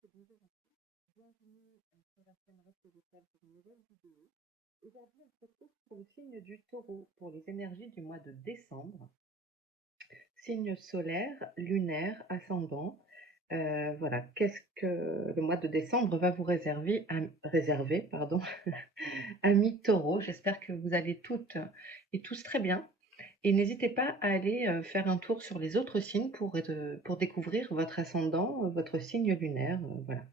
c'est bonjour à tous. Bienvenue sur la chaîne Reste Vital pour une nouvelle vidéo. Aujourd'hui, on se retrouve pour le signe du taureau pour les énergies du mois de décembre. Signe solaire, lunaire, ascendant. Voilà, qu'est-ce que le mois de décembre va vous réserver, amis taureaux. J'espère que vous allez toutes et tous très bien. Et n'hésitez pas à aller faire un tour sur les autres signes pour découvrir votre ascendant, votre signe lunaire, voilà,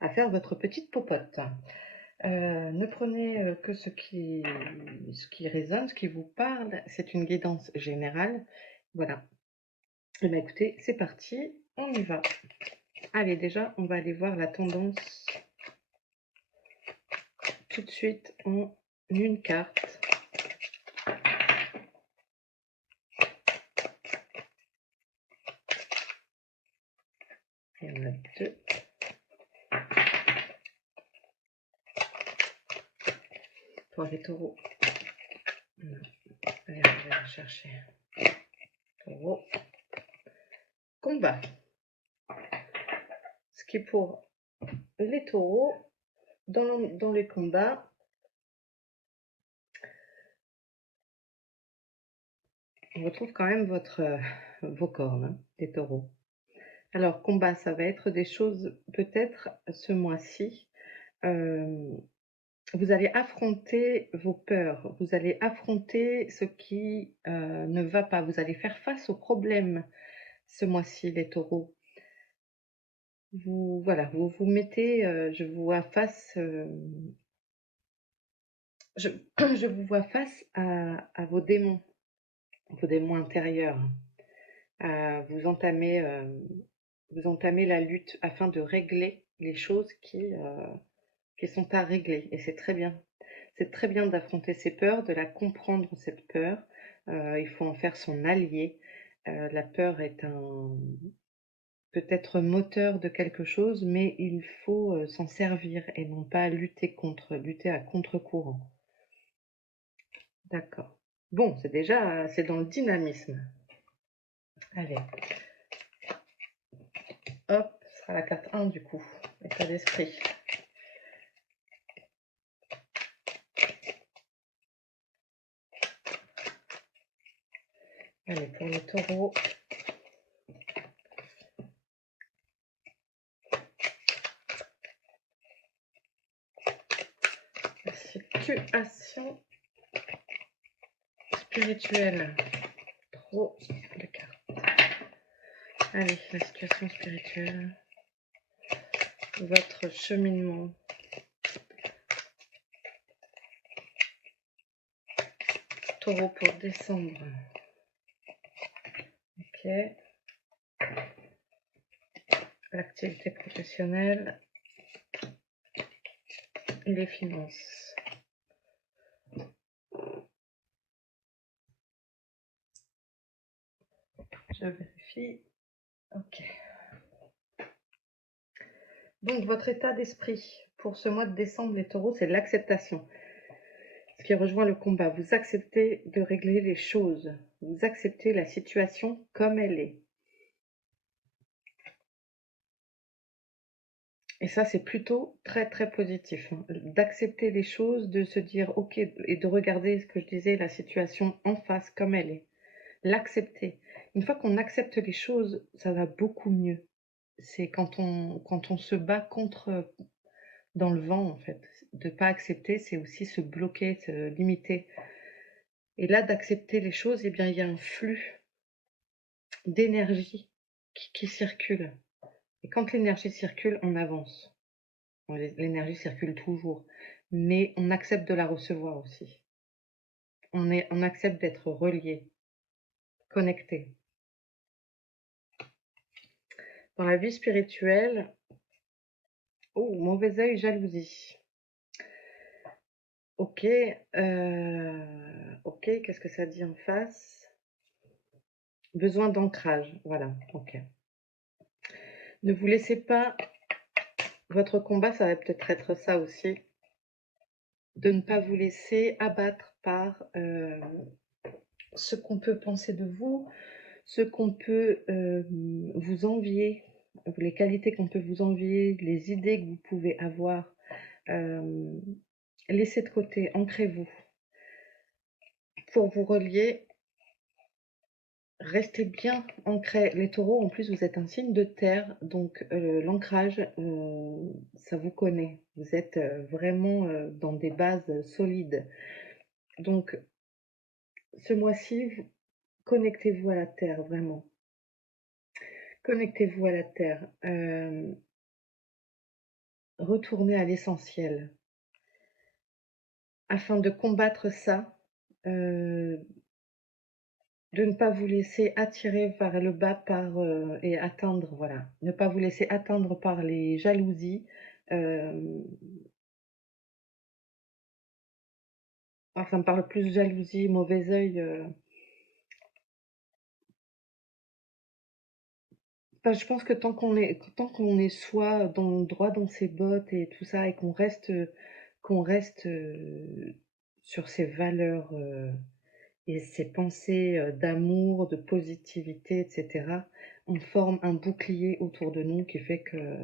à faire votre petite popote. Ne prenez que ce qui résonne, ce qui vous parle, c'est une guidance générale. Voilà. Et bien écoutez, c'est parti, on y va. Allez, déjà, on va aller voir la tendance tout de suite en une carte. Il y en a deux. Pour les taureaux. Allez, on va aller chercher. Taureau. Combat. Ce qui est pour les taureaux, dans les combats, on retrouve quand même vos cornes, hein, les taureaux. Alors, combat, ça va être des choses, peut-être ce mois-ci, vous allez affronter vos peurs, vous allez affronter ce qui ne va pas, vous allez faire face aux problèmes ce mois-ci, les taureaux. Voilà, vous vous mettez, je vous vois face, je vous vois face à vos démons intérieurs. Vous entamez la lutte afin de régler les choses qui sont à régler. Et c'est très bien. C'est très bien d'affronter ses peurs, de la comprendre, cette peur. Il faut en faire son allié. La peur est peut-être moteur de quelque chose, mais il faut s'en servir et non pas lutter à contre-courant. D'accord. Bon, c'est dans le dynamisme. Allez. Hop, ce sera la carte 1 du coup, état d'esprit. Allez, pour le taureau. La situation spirituelle. Trop de cartes. Allez, la situation spirituelle. Votre cheminement. Taureau pour décembre. Ok. L'activité professionnelle. Et les finances. Je vérifie. Ok. Donc, votre état d'esprit pour ce mois de décembre, les taureaux, c'est l'acceptation. Ce qui rejoint le combat. Vous acceptez de régler les choses. Vous acceptez la situation comme elle est. Et ça, c'est plutôt très, très positif. Hein. D'accepter les choses, de se dire « ok » et de regarder ce que je disais, la situation en face comme elle est. L'accepter. Une fois qu'on accepte les choses, ça va beaucoup mieux. C'est quand on se bat contre, dans le vent, en fait. De ne pas accepter, c'est aussi se bloquer, se limiter. Et là, d'accepter les choses, eh bien, il y a un flux d'énergie qui circule. Et quand l'énergie circule, on avance. L'énergie circule toujours, mais on accepte de la recevoir aussi. On accepte d'être relié, connecté. Dans la vie spirituelle, oh, mauvais œil, jalousie. Ok, ok, qu'est-ce que ça dit en face? Besoin d'ancrage, voilà, ok. Ne vous laissez pas, votre combat, ça va peut-être être ça aussi, de ne pas vous laisser abattre par ce qu'on peut penser de vous, ce qu'on peut vous envier, les qualités qu'on peut vous envier, les idées que vous pouvez avoir, laissez de côté, ancrez-vous. Pour vous relier, restez bien ancrés. Les taureaux, en plus, vous êtes un signe de terre, donc l'ancrage, ça vous connaît. Vous êtes vraiment dans des bases solides. Donc, ce mois-ci, connectez-vous à la terre, vraiment. Connectez-vous à la terre. Retournez à l'essentiel. Afin de combattre ça, de ne pas vous laisser attirer vers le bas et atteindre, voilà. Ne pas vous laisser atteindre par les jalousies. Ça me parle plus jalousie, mauvais œil. Je pense que tant qu'on est soi, droit dans ses bottes et tout ça, et qu'on reste sur ses valeurs et ses pensées d'amour, de positivité, etc., on forme un bouclier autour de nous qui fait que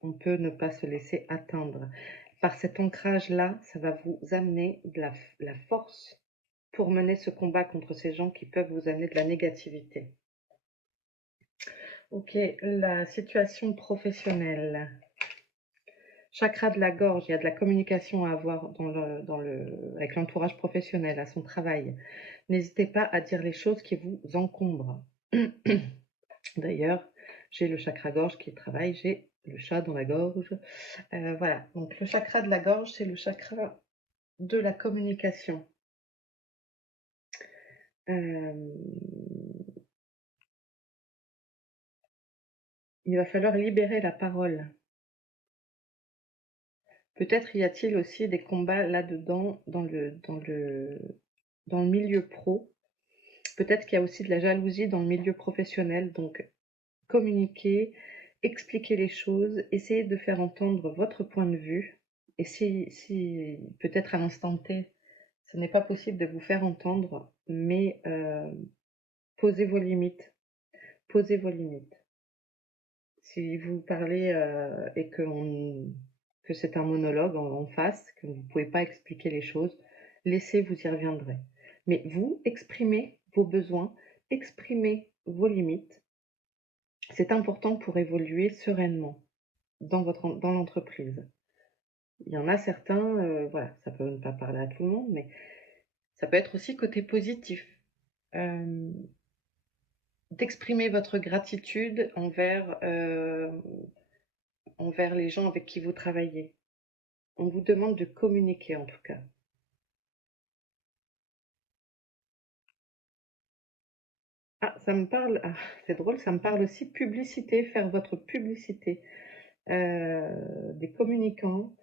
on peut ne pas se laisser atteindre. Par cet ancrage-là, ça va vous amener de la force pour mener ce combat contre ces gens qui peuvent vous amener de la négativité. Ok, la situation professionnelle. Chakra de la gorge, il y a de la communication à avoir avec l'entourage professionnel, à son travail. N'hésitez pas à dire les choses qui vous encombrent. D'ailleurs, j'ai le chakra gorge qui travaille, j'ai le chat dans la gorge. Voilà, donc le chakra de la gorge, c'est le chakra de la communication. Il va falloir libérer la parole. Peut-être y a-t-il aussi des combats là-dedans dans le milieu pro. Peut-être qu'il y a aussi de la jalousie dans le milieu professionnel. Donc, communiquer, expliquer les choses, essayer de faire entendre votre point de vue. Et si peut-être à l'instant T, ce n'est pas possible de vous faire entendre, mais posez vos limites. Posez vos limites. Si vous parlez et que c'est un monologue en face, que vous ne pouvez pas expliquer les choses, laissez, vous y reviendrez. Mais vous, exprimez vos besoins, exprimez vos limites. C'est important pour évoluer sereinement dans l'entreprise. Il y en a certains, voilà, ça peut ne pas parler à tout le monde, mais ça peut être aussi côté positif. D'exprimer votre gratitude envers les gens avec qui vous travaillez. On vous demande de communiquer en tout cas. Ah, ça me parle, c'est drôle, ça me parle aussi publicité, faire votre publicité. Des communicants.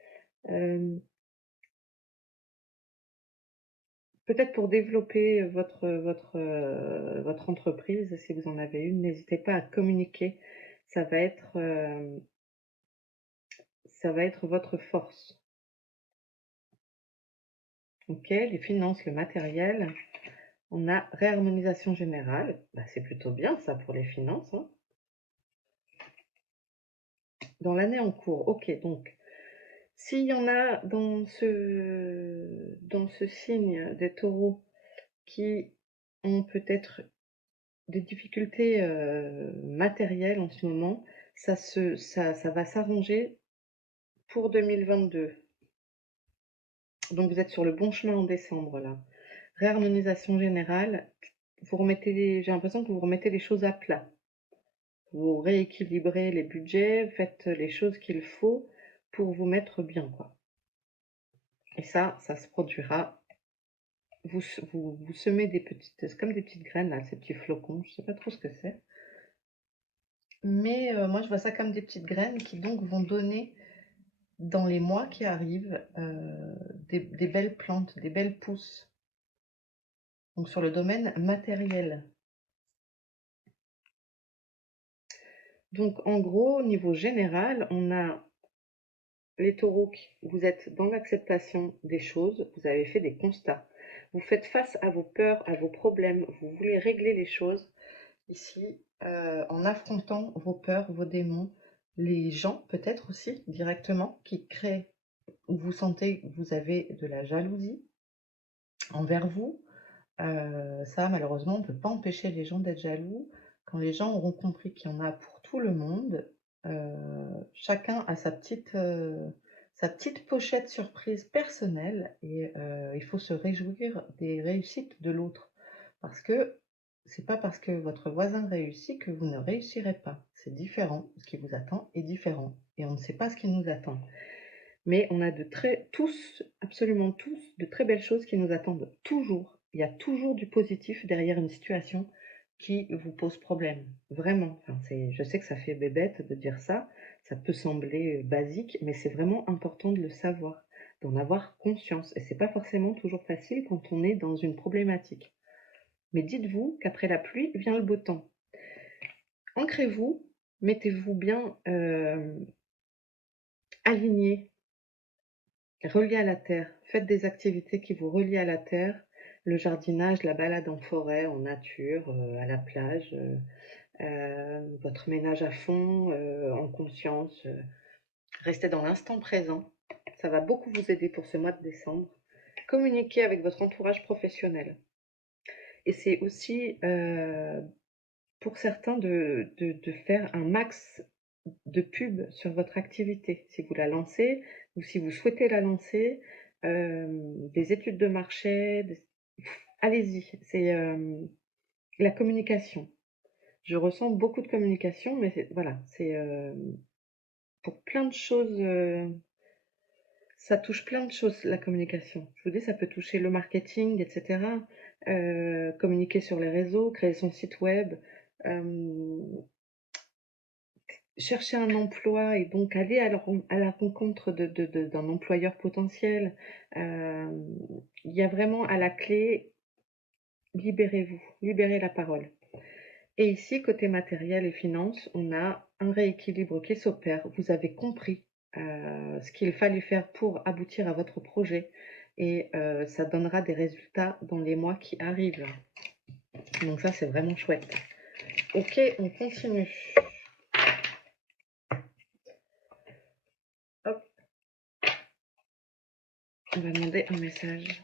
Peut-être pour développer votre entreprise, si vous en avez une, n'hésitez pas à communiquer. Ça va être votre force. Ok, les finances, le matériel. On a réharmonisation générale. C'est plutôt bien ça pour les finances, hein. Dans l'année en cours, ok, donc s'il y en a dans ce signe des taureaux qui ont peut-être des difficultés matérielles en ce moment, ça va s'arranger pour 2022. Donc vous êtes sur le bon chemin en décembre là. Réharmonisation générale, j'ai l'impression que vous remettez les choses à plat. Vous rééquilibrez les budgets, faites les choses qu'il faut pour vous mettre bien, quoi. Et ça se produira. Vous semez c'est comme des petites graines là, ces petits flocons, je sais pas trop ce que c'est. Mais moi je vois ça comme des petites graines qui donc vont donner dans les mois qui arrivent des belles plantes, des belles pousses. Donc sur le domaine matériel. Donc en gros, au niveau général, on a les taureaux, vous êtes dans l'acceptation des choses, vous avez fait des constats. Vous faites face à vos peurs, à vos problèmes, vous voulez régler les choses. Ici, en affrontant vos peurs, vos démons, les gens peut-être aussi directement qui créent ou vous sentez que vous avez de la jalousie envers vous. Ça malheureusement on ne peut pas empêcher les gens d'être jaloux. Quand les gens auront compris qu'il y en a pour tout le monde, chacun a sa petite pochette surprise personnelle et il faut se réjouir des réussites de l'autre. Parce que c'est pas parce que votre voisin réussit que vous ne réussirez pas. C'est différent, ce qui vous attend est différent et on ne sait pas ce qui nous attend. Mais on a tous, absolument tous, de très belles choses qui nous attendent toujours. Il y a toujours du positif derrière une situation qui vous pose problème. Vraiment. Enfin, je sais que ça fait bébête de dire ça, ça peut sembler basique, mais c'est vraiment important de le savoir, d'en avoir conscience. Et c'est pas forcément toujours facile quand on est dans une problématique. Mais dites-vous qu'après la pluie vient le beau temps. Ancrez-vous, mettez-vous bien aligné, relié à la terre. Faites des activités qui vous relient à la terre. Le jardinage, la balade en forêt, en nature, à la plage, votre ménage à fond, en conscience. Restez dans l'instant présent. Ça va beaucoup vous aider pour ce mois de décembre. Communiquez avec votre entourage professionnel. Et c'est aussi pour certains de faire un max de pub sur votre activité. Si vous la lancez ou si vous souhaitez la lancer, des études de marché, allez-y, c'est la communication. Je ressens beaucoup de communication, mais voilà, c'est pour plein de choses, ça touche plein de choses, la communication. Je vous dis, ça peut toucher le marketing, etc. Communiquer sur les réseaux, créer son site web, chercher un emploi et donc aller à la rencontre d'un employeur potentiel. Il y a vraiment à la clé, libérez-vous, libérez la parole. Et ici, côté matériel et finances, on a un rééquilibre qui s'opère. Vous avez compris ce qu'il fallait faire pour aboutir à votre projet et ça donnera des résultats dans les mois qui arrivent. Donc ça, c'est vraiment chouette. Ok, on continue. Hop. On va demander un message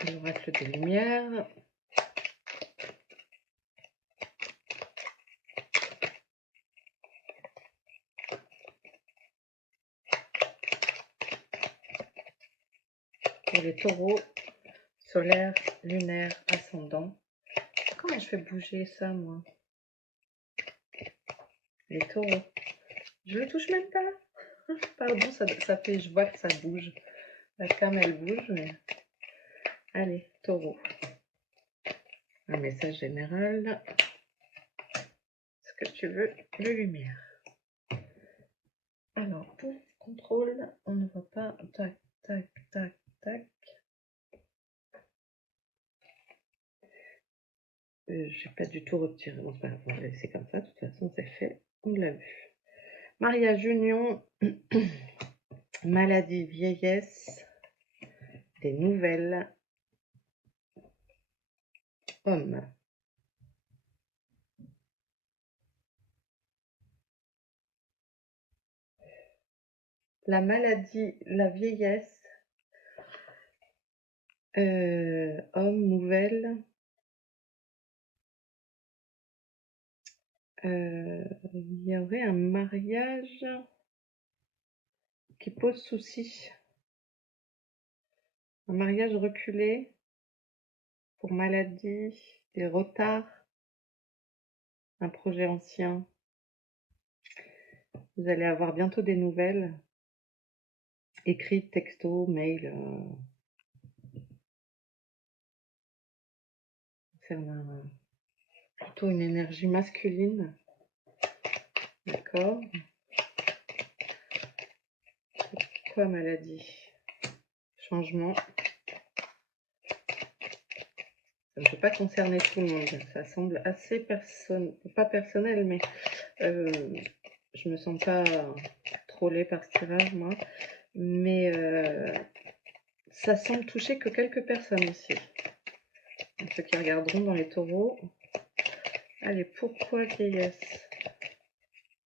à l'oracle de lumière. Pour les taureaux, solaire, lunaire, ascendant. Comment je fais bouger ça, moi? Les taureaux. Je le touche même pas. Pardon, ça fait, je vois que ça bouge. La cam, elle bouge, mais... Allez, taureau. Un message général. Ce que tu veux de lumière. Alors, pour contrôle, on ne voit pas. Tac, tac, tac, tac. J'ai pas du tout retiré. Bon, c'est pas grave, on va laisser comme ça. De toute façon, c'est fait. On l'a vu. Mariage, union, maladie, vieillesse, des nouvelles, homme. La maladie, la vieillesse, homme, nouvelle. Il y aurait un mariage qui pose souci. Un mariage reculé pour maladie, des retards, un projet ancien. Vous allez avoir bientôt des nouvelles, écrites, texto, mail, concernant plutôt une énergie masculine. D'accord. Quoi maladie? Changement. Ça ne peut pas concerner tout le monde. Ça semble assez pas personnel, mais je me sens pas trollée par ce tirage, moi. Mais ça semble toucher que quelques personnes ici. Ceux qui regarderont dans les taureaux, Allez, pourquoi vieillesse?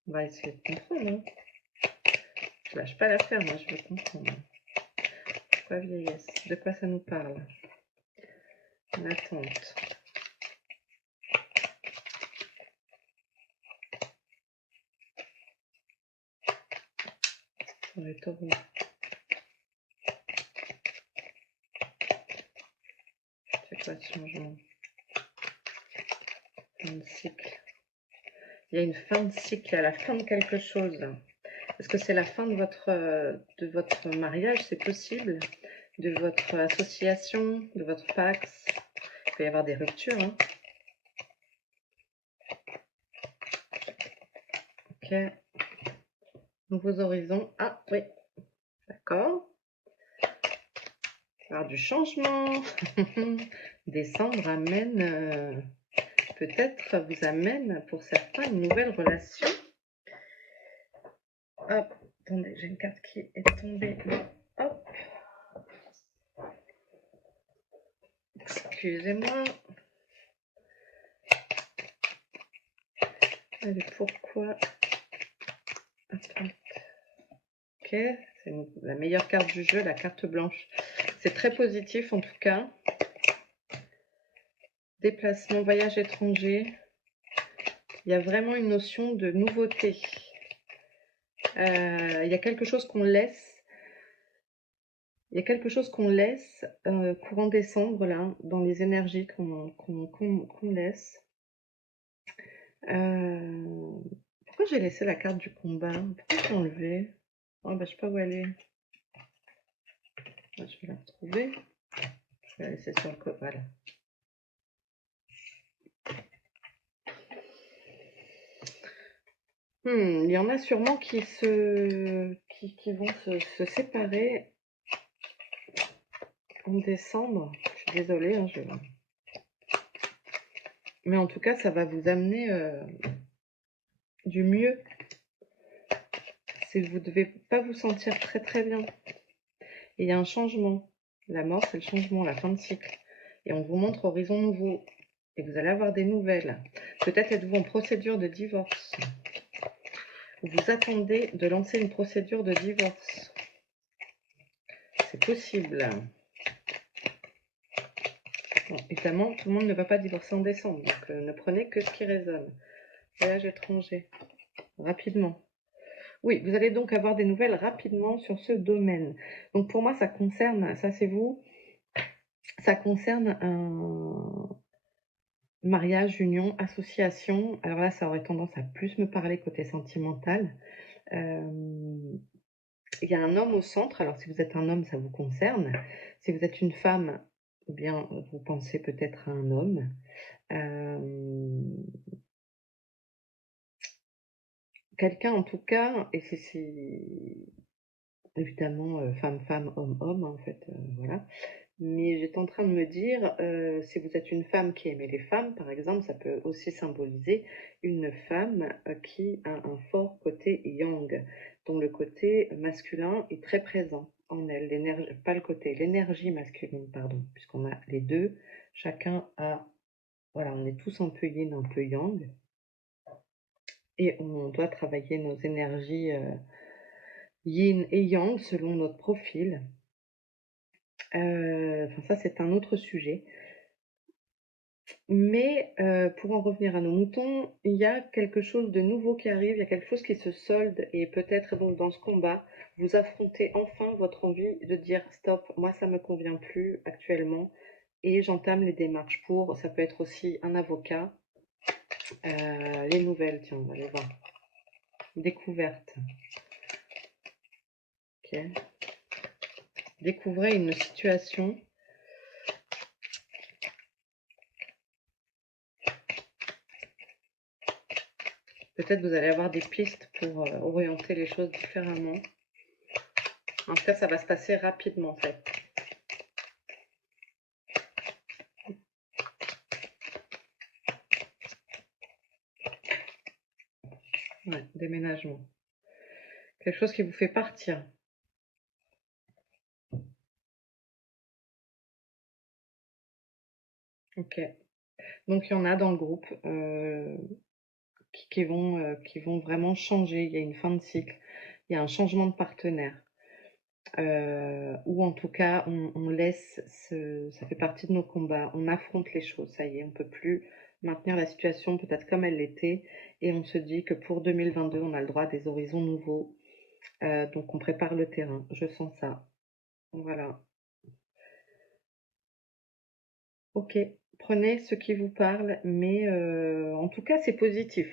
On va essayer de comprendre. Hein. Je lâche pas l'affaire, moi, je veux comprendre. Pourquoi vieillesse? De quoi ça nous parle? L'attente. Sur les taureaux. C'est quoi ce changement? Fin de cycle. Il y a une fin de cycle, à la fin de quelque chose. Est-ce que c'est la fin de votre mariage? C'est possible. De votre association, de votre pax. Il peut y avoir des ruptures. Hein. Ok. Nouveaux horizons. Ah oui. D'accord. Alors du changement. Décembre amène, peut-être vous amène pour certains une nouvelle relation. Hop, attendez, j'ai une carte qui est tombée. Hop. Excusez-moi. Allez, pourquoi? Attends. Ok, c'est la meilleure carte du jeu, la carte blanche. C'est très positif en tout cas. Déplacement, voyage étranger. Il y a vraiment une notion de nouveauté. Il y a quelque chose qu'on laisse. Il y a quelque chose qu'on laisse courant décembre, là, dans les énergies qu'on laisse. Pourquoi j'ai laissé la carte du combat? Pourquoi j'ai enlevé? Oh, bah, je sais pas où elle est. Je vais la retrouver. Je vais la laisser sur le côté. Voilà. Il y en a sûrement qui vont se séparer en décembre. Je suis désolée. Hein, mais en tout cas, ça va vous amener du mieux. Vous ne devez pas vous sentir très très bien. Et il y a un changement. La mort, c'est le changement, la fin de cycle. Et on vous montre horizon nouveau. Et vous allez avoir des nouvelles. Peut-être êtes-vous en procédure de divorce. Vous attendez de lancer une procédure de divorce. C'est possible. Bon, évidemment, tout le monde ne va pas divorcer en décembre. Donc ne prenez que ce qui résonne. Voyage étranger. Rapidement. Oui, vous allez donc avoir des nouvelles rapidement sur ce domaine. Donc pour moi, ça concerne, ça c'est vous, ça concerne un mariage, union, association. Alors là, ça aurait tendance à plus me parler côté sentimental. Il y a un homme au centre. Alors si vous êtes un homme, ça vous concerne. Si vous êtes une femme, eh bien, vous pensez peut-être à un homme. Quelqu'un en tout cas, et c'est évidemment femme, homme, en fait, voilà. Mais j'étais en train de me dire, si vous êtes une femme qui aimait les femmes, par exemple, ça peut aussi symboliser une femme qui a un fort côté yang, dont le côté masculin est très présent en elle, l'énergie, pas le côté, l'énergie masculine, pardon, puisqu'on a les deux, chacun a, voilà, on est tous un peu yin, un peu yang, et on doit travailler nos énergies yin et yang selon notre profil. Enfin, ça, c'est un autre sujet. Mais pour en revenir à nos moutons, il y a quelque chose de nouveau qui arrive, il y a quelque chose qui se solde et peut-être donc dans ce combat, vous affrontez enfin votre envie de dire stop, moi ça me convient plus actuellement et j'entame les démarches pour, ça peut être aussi un avocat, les nouvelles, tiens, on va aller voir, découverte, ok, découvrez une situation. Peut-être vous allez avoir des pistes pour orienter les choses différemment. En tout cas, ça va se passer rapidement en fait. Ouais, déménagement. Quelque chose qui vous fait partir. Ok. Donc il y en a dans le groupe qui vont vraiment changer. Il y a une fin de cycle, il y a un changement de partenaire. Ou en tout cas, on laisse ça fait partie de nos combats. On affronte les choses, ça y est, on peut plus maintenir la situation peut-être comme elle l'était, et on se dit que pour 2022, on a le droit à des horizons nouveaux. Donc on prépare le terrain. Je sens ça. Voilà. Ok. Prenez ce qui vous parle, mais en tout cas, c'est positif.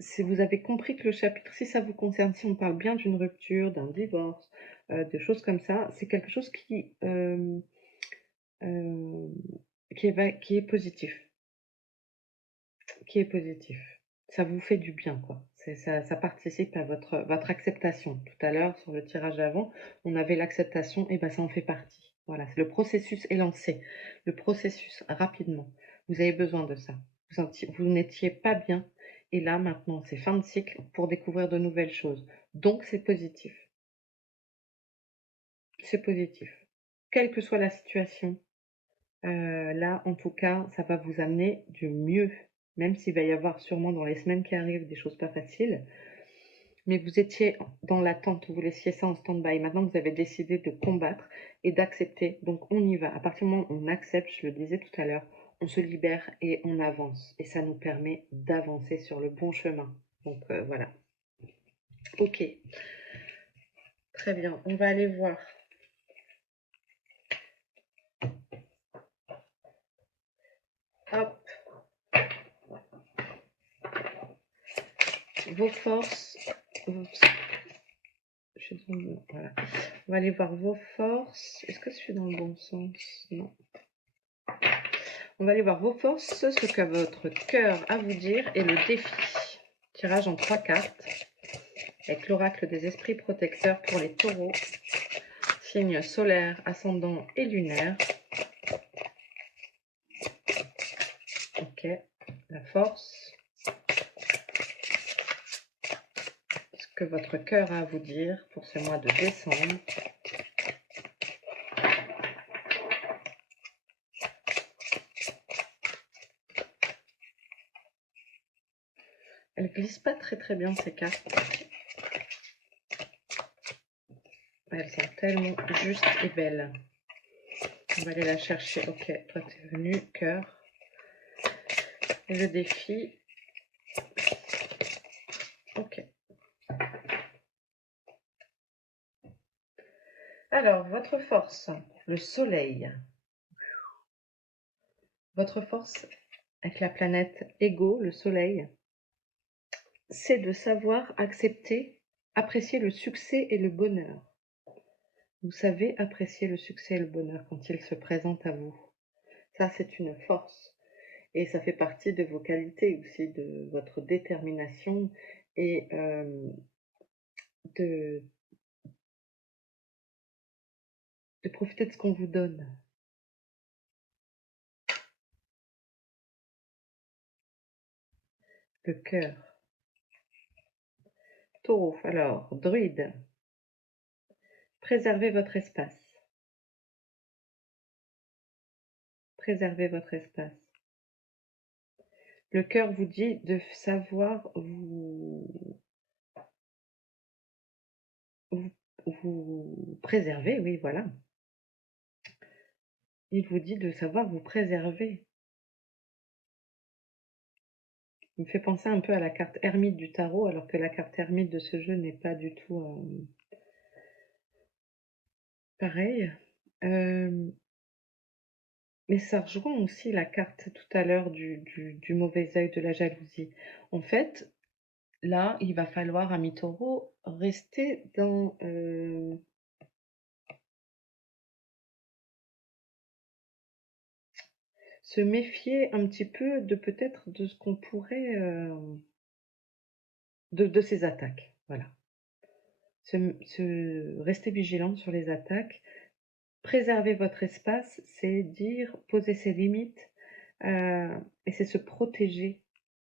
Si vous avez compris que le chapitre, si ça vous concerne, si on parle bien d'une rupture, d'un divorce, de choses comme ça, c'est quelque chose euh, qui est positif, qui est positif. Ça vous fait du bien, quoi. Ça participe à votre acceptation. Tout à l'heure, sur le tirage d'avant, on avait l'acceptation, et ben ça en fait partie. Voilà, le processus est lancé. Le processus, rapidement. Vous avez besoin de ça. Vous n'étiez pas bien, et là, maintenant, c'est fin de cycle pour découvrir de nouvelles choses. Donc, c'est positif. C'est positif. Quelle que soit la situation, là, en tout cas, ça va vous amener du mieux, même s'il va y avoir sûrement dans les semaines qui arrivent des choses pas faciles. Mais vous étiez dans l'attente, vous laissiez ça en stand-by. Maintenant, vous avez décidé de combattre et d'accepter. Donc, on y va. À partir du moment où on accepte, je le disais tout à l'heure, on se libère et on avance. Et ça nous permet d'avancer sur le bon chemin. Donc, voilà. Ok, très bien. On va aller voir hop, vos forces. Voilà. On va aller voir vos forces. Est-ce que je suis dans le bon sens? Non. On va aller voir vos forces, ce que votre cœur a à vous dire et le défi. Tirage en 3 cartes avec l'oracle des esprits protecteurs pour les taureaux, signes solaires, ascendants et lunaires. Ok, la force. Ce que votre cœur a à vous dire pour ce mois de décembre. Elles ne glissent pas très bien ces cartes. Elles sont tellement justes et belles. On va aller la chercher. Ok, toi t'es venu, cœur. Et le défi. Ok. Alors, votre force, le soleil. Votre force avec la planète Ego, le soleil, c'est de savoir accepter, apprécier le succès et le bonheur. Vous savez apprécier le succès et le bonheur quand il se présente à vous. Ça, c'est une force. Et ça fait partie de vos qualités aussi, de votre détermination et de, de profiter de ce qu'on vous donne. Le cœur. Taureau, alors, druide. Préservez votre espace. Préservez votre espace. Le cœur vous dit de savoir vous, vous préserver, oui, voilà. Il vous dit de savoir vous préserver. Il me fait penser un peu à la carte ermite du tarot, alors que la carte ermite de ce jeu n'est pas du tout pareil. Mais ça rejoint aussi la carte tout à l'heure du mauvais œil, de la jalousie. En fait, là, il va falloir, ami taureau, rester dans... se méfier un petit peu de peut-être de ce qu'on pourrait... de ces attaques, voilà. Rester vigilant sur les attaques. Préserver votre espace, c'est dire, poser ses limites, et c'est se protéger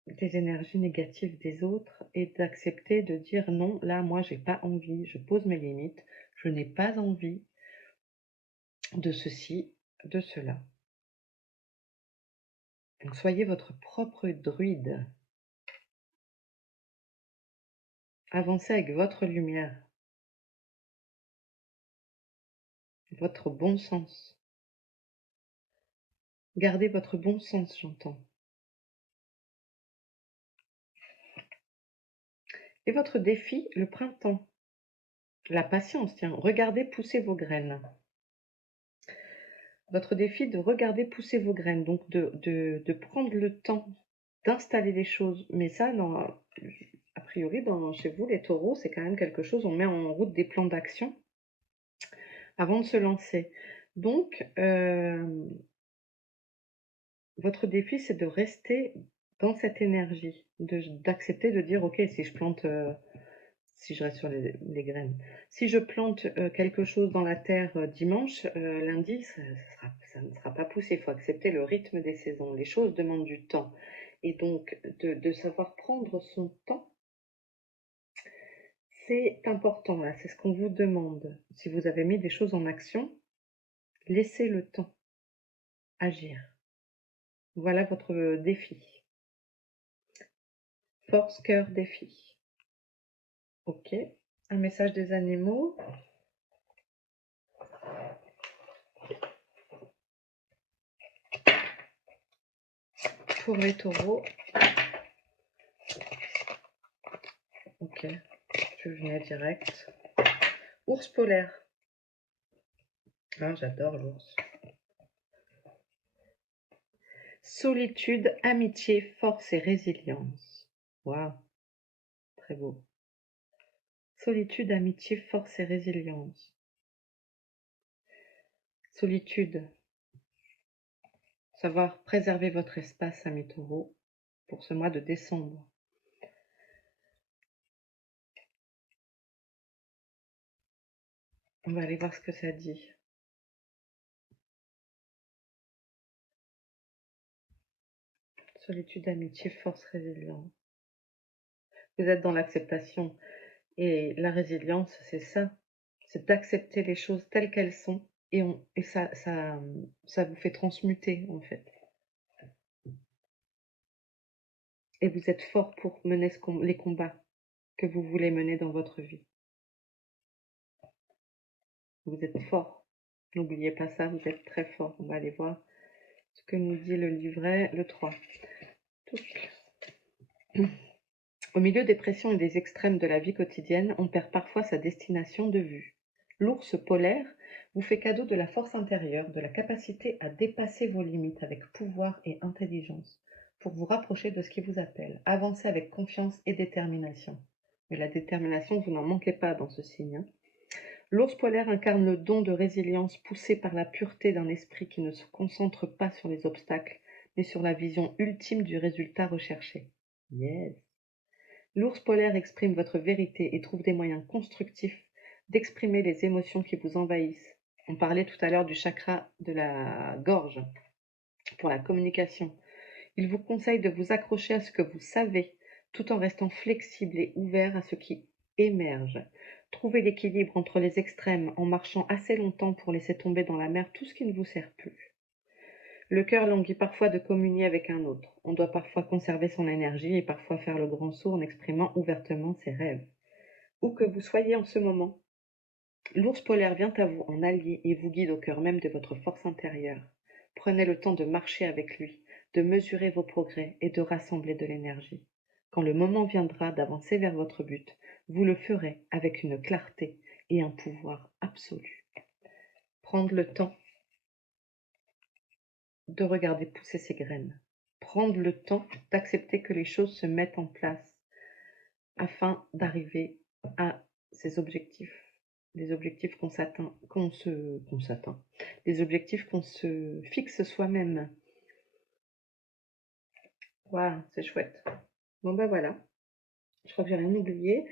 des énergies négatives des autres et d'accepter de dire non, là, moi, j'ai pas envie, je pose mes limites, je n'ai pas envie de ceci, de cela. Donc, soyez votre propre druide. Avancez avec votre lumière, votre bon sens. Gardez votre bon sens, j'entends. Et votre défi, le printemps. La patience, tiens, regardez pousser vos graines. Votre défi de regarder pousser vos graines, donc de prendre le temps d'installer les choses. Mais ça, a priori, chez vous, les taureaux, c'est quand même quelque chose, on met en route des plans d'action avant de se lancer. Donc, votre défi, c'est de rester dans cette énergie, d'accepter de dire, ok, si je plante, si je reste sur les graines, si je plante quelque chose dans la terre dimanche, lundi, ça ne sera pas poussé. Il faut accepter le rythme des saisons. Les choses demandent du temps. Et donc, de savoir prendre son temps, c'est important, là. C'est ce qu'on vous demande. Si vous avez mis des choses en action, laissez le temps agir. Voilà votre défi. Force, cœur, défi. Ok. Un message des animaux. Pour les taureaux. Ok. Je venais direct. Ours polaire. Ah, j'adore l'ours. Solitude, amitié, force et résilience. Waouh, très beau. Solitude, amitié, force et résilience. Solitude. Savoir préserver votre espace, amis taureaux, pour ce mois de décembre. On va aller voir ce que ça dit. Solitude, amitié, force, résilience. Vous êtes dans l'acceptation. Et la résilience, c'est ça. C'est d'accepter les choses telles qu'elles sont. Et ça vous fait transmuter, en fait. Et vous êtes fort pour mener les combats que vous voulez mener dans votre vie. Vous êtes fort. N'oubliez pas ça, vous êtes très fort. On va aller voir ce que nous dit le livret, le 3. Au milieu des pressions et des extrêmes de la vie quotidienne, on perd parfois sa destination de vue. L'ours polaire vous fait cadeau de la force intérieure, de la capacité à dépasser vos limites avec pouvoir et intelligence, pour vous rapprocher de ce qui vous appelle. Avancez avec confiance et détermination. Mais la détermination, vous n'en manquez pas dans ce signe. Hein. L'ours polaire incarne le don de résilience poussé par la pureté d'un esprit qui ne se concentre pas sur les obstacles, mais sur la vision ultime du résultat recherché. Yes. L'ours polaire exprime votre vérité et trouve des moyens constructifs d'exprimer les émotions qui vous envahissent. On parlait tout à l'heure du chakra de la gorge pour la communication. Il vous conseille de vous accrocher à ce que vous savez, tout en restant flexible et ouvert à ce qui émerge. Trouvez l'équilibre entre les extrêmes en marchant assez longtemps pour laisser tomber dans la mer tout ce qui ne vous sert plus. Le cœur languit parfois de communier avec un autre. On doit parfois conserver son énergie et parfois faire le grand saut en exprimant ouvertement ses rêves. Où que vous soyez en ce moment, l'ours polaire vient à vous en allié et vous guide au cœur même de votre force intérieure. Prenez le temps de marcher avec lui, de mesurer vos progrès et de rassembler de l'énergie. Quand le moment viendra d'avancer vers votre but, vous le ferez avec une clarté et un pouvoir absolu. Prendre le temps de regarder pousser ses graines. Prendre le temps d'accepter que les choses se mettent en place afin d'arriver à ses objectifs. Les objectifs qu'on s'atteint, les objectifs qu'on se fixe soi-même. Waouh, c'est chouette. Bon ben voilà, je crois que j'ai rien oublié.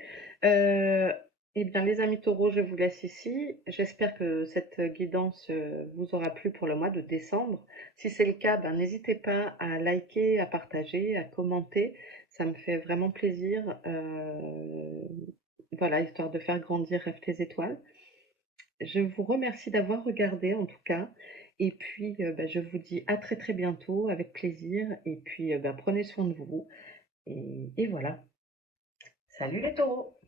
Eh bien les amis taureaux, je vous laisse ici. J'espère que cette guidance vous aura plu pour le mois de décembre. Si c'est le cas, ben, n'hésitez pas à liker, à partager, à commenter. Ça me fait vraiment plaisir. Voilà, histoire de faire grandir Rêve tes étoiles. Je vous remercie d'avoir regardé en tout cas Et puis, bah, je vous dis à très, très bientôt avec plaisir et puis, bah, prenez soin de vous et voilà. Salut les taureaux!